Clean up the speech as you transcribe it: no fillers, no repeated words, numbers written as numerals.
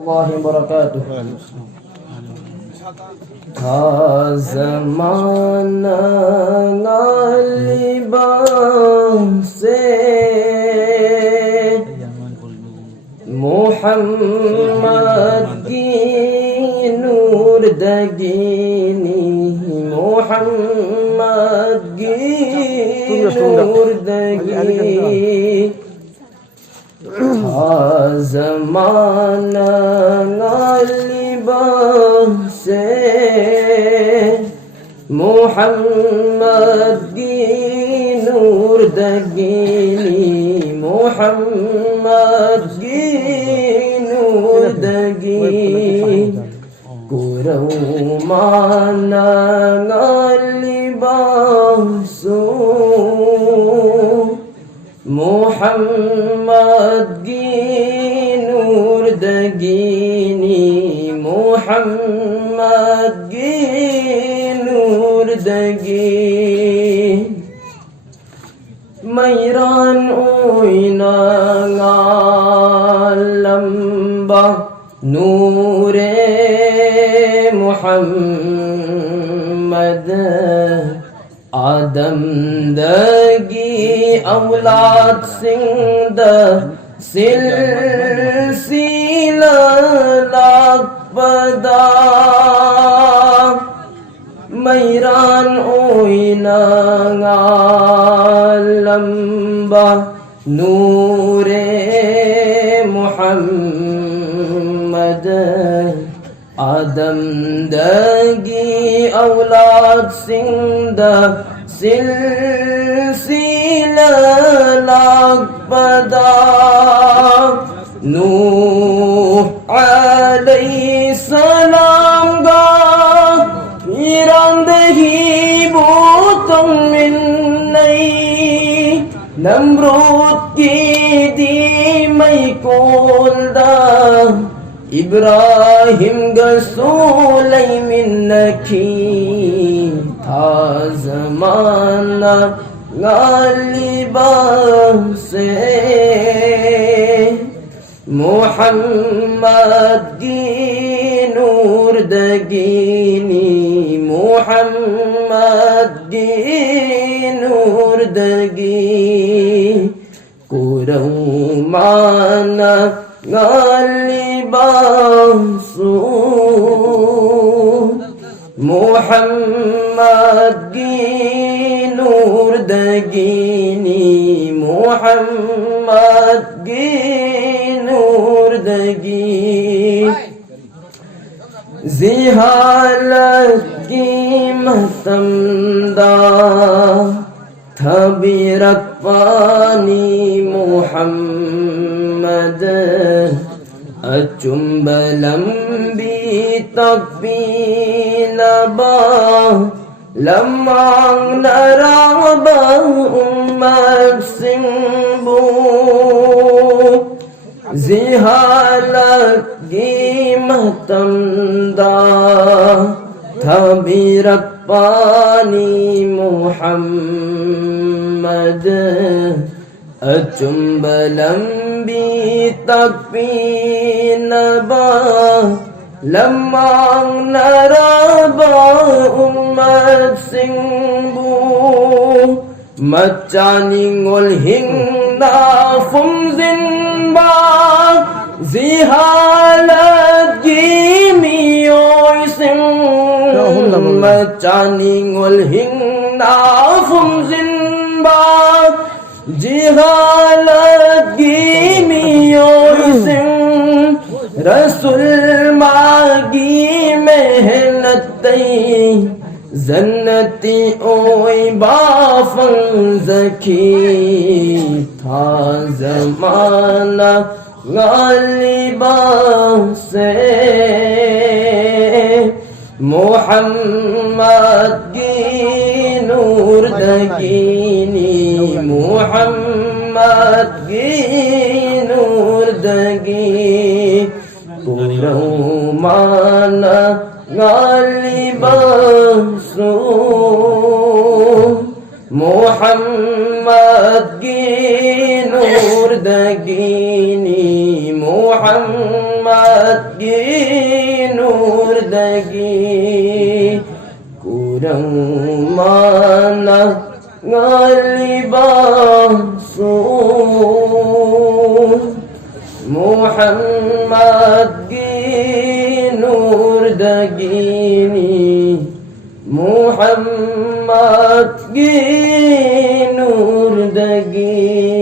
الله वबरकातुह। था ज़माना गालिबां से मोहम्मद की नूर दगीनी, मोहम्मद की नूर दगी। था ज़माना गालिबां से मोहम्मद की नूर दगीनी, मोहम्मद की नूर दगी। कुरौमाना गालिबां सो मोहम्मद की नूर दगीनी, मोहम्मद की नूर दगी। मैरान ओइना लंबा नूरे मोहम्मद आदम दगी औलाद सिंद सिलसिला लापदा। मैरान ओइना लंबा नूरे मोहम्मद आदम दगी औलाद सिंद सिलसिला लापदा। नूह अलैहिस्सलाम गा रंदही बूतों में नहीं नमरूद की दी मई कोलदा। इब्राहिम गसूलै मिन्नकी था ज़माना गालिबां से मोहम्मद की नूर दगीनी, मोहम्मद की नूर दगी। कुरौमाना गालिबां सो मोहम्मद की नूर दगीनी, मोहम्मद की नूर दगी। जिहालत की महतमदा थबीरत पानी मोहम्मद अचुंब लंबी तकबीनबा लम्मांग नराबा उम्मत सिंबू। जिहालत की महतमदा थबीरत पानी मोहम्मद अचुंब लंबी तकबीनबा लम्मांग नराबा उम्मत सिंबू। मचानिंगुल हिंदा फुमजिनबा जिहालत की मियोई सिंग। मचानिंगुल हिंदा फुमजिनबा जिहालत की मियोई सिंग। रसूल मागी मेहनत जन्नती ओई बाफं ज़की। था ज़माना गालिबां से मोहम्मद की नूर दगीनी, मोहम्मद की नूर दगी। कुरौमाना गालिबां सो मोहम्मद की नूर दगीनी, محمد کی نور دگی kurang mana ngalibasu Muhammad ki nur dagini Muhammad ki nur dagini